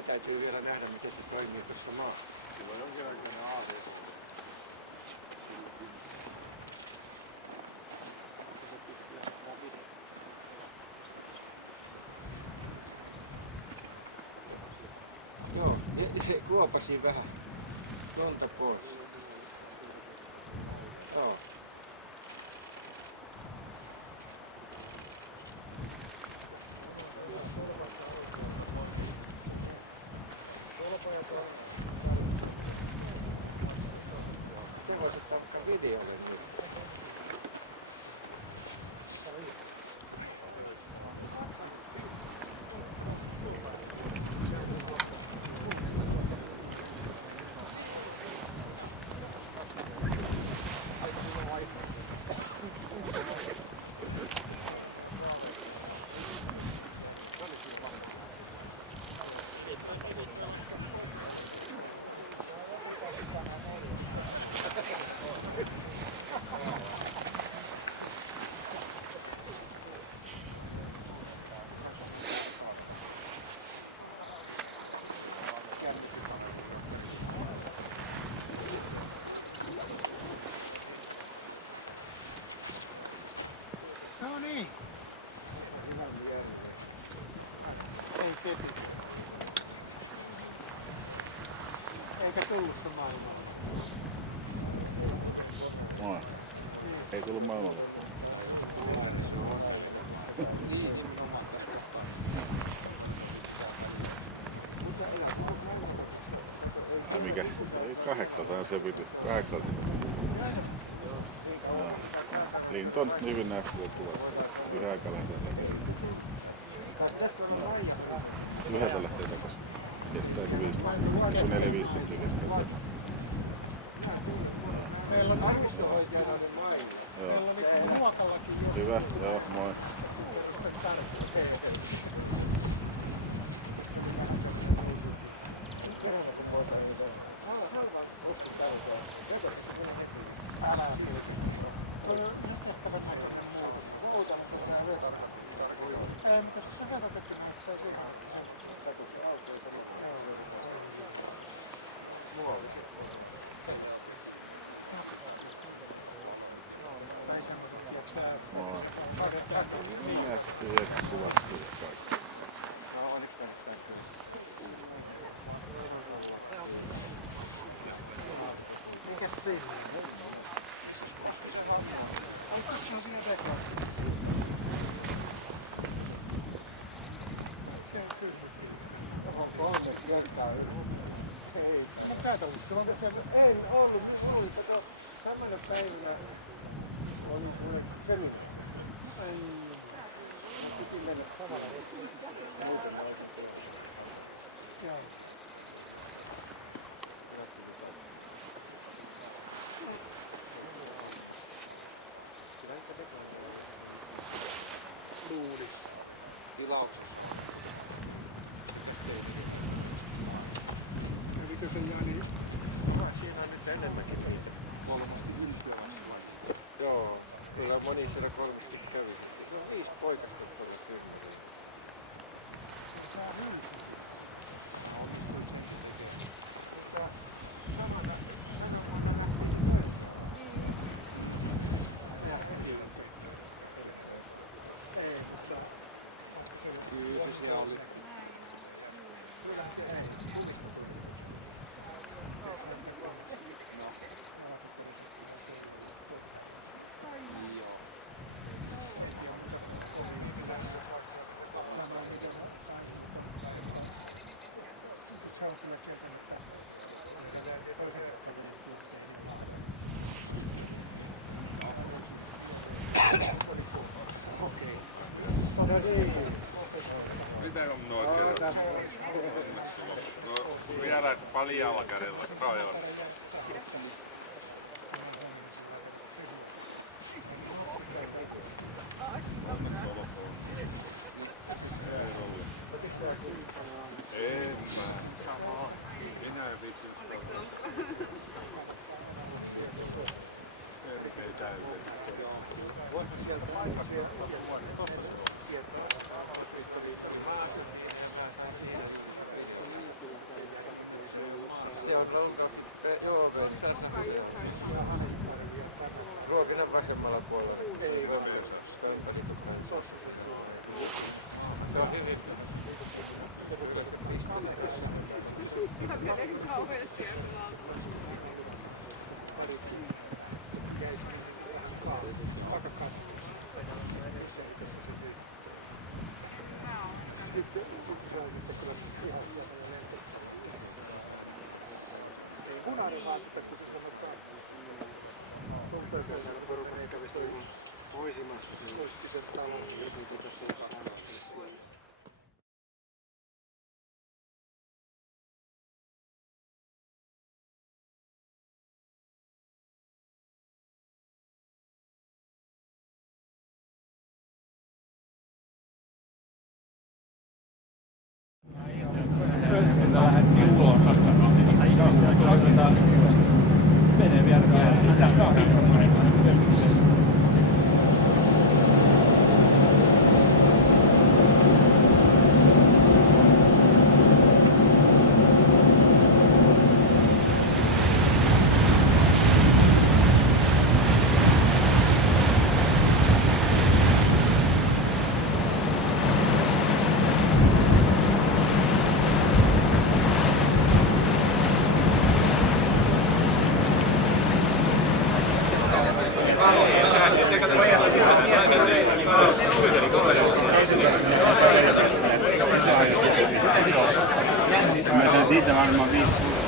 Tää täytyy vielä nähdä, miten se toimii tuossa maassa. Sillä on jonkinlainen AVC. Joo, se kuopasi vähän lunta pois. Joo. Se voisi ottaa videolle nyt. No niin. Ei kepi. Eikä tullutta maailmaa. Moi. Ei tullut maailmanloppuun. Ai mikä? 800 se piti. 800. Lintu on hyvin nähty tuolla. Yhden aikaa lähtee takaisin. Yhdeltä lähtee takaisin. Kestääkö 5 tuntia? 4-5 tuntia kestää. Meillä on oikeanlainen maino. Meillä oli luokallakin jo. Hyvä, joo, moi. Ei, mutta se verrattakin maistaa kunnossa. Moi. Minä tiedän kuvattu kaikki. Mikäs siinä? Ai tässä on siinä tekaisin. Onko 3 kertaa? Ei. Mutta tää tarvitse, onko siellä? Ei ollut. Kato, tämmönen päivänä on kuule peli. Piti mennä samalla hetkellä. Joo. Luuli. Tilaus. Elikö se Jani? Siinä on nyt enemmänkin. Joo, kyllä moni siellä 3 kävi. Siinä on 5 poikasta tuolla tyhjää. Kyllä se siellä oli. Miten on noin kerran? No, vielä paljaalla kädellä. Aivan. En mä. Minä en vitsi. Ei täytyy. Voitko sieltä aika sieltä vuonna tuossa tietää, että sitten oli tämä maailma, niin mä saan siinä. Ruokinnan vasemmalla puolella. Ei se on hyvin. Punainen vaatteet, kun se sanotaan. Porukka ei kävisi poisimassa sen. Keskisen talon. Tässä jossain. Lähdettiin ulos menee vielä Mä saan siitä varmaan 5.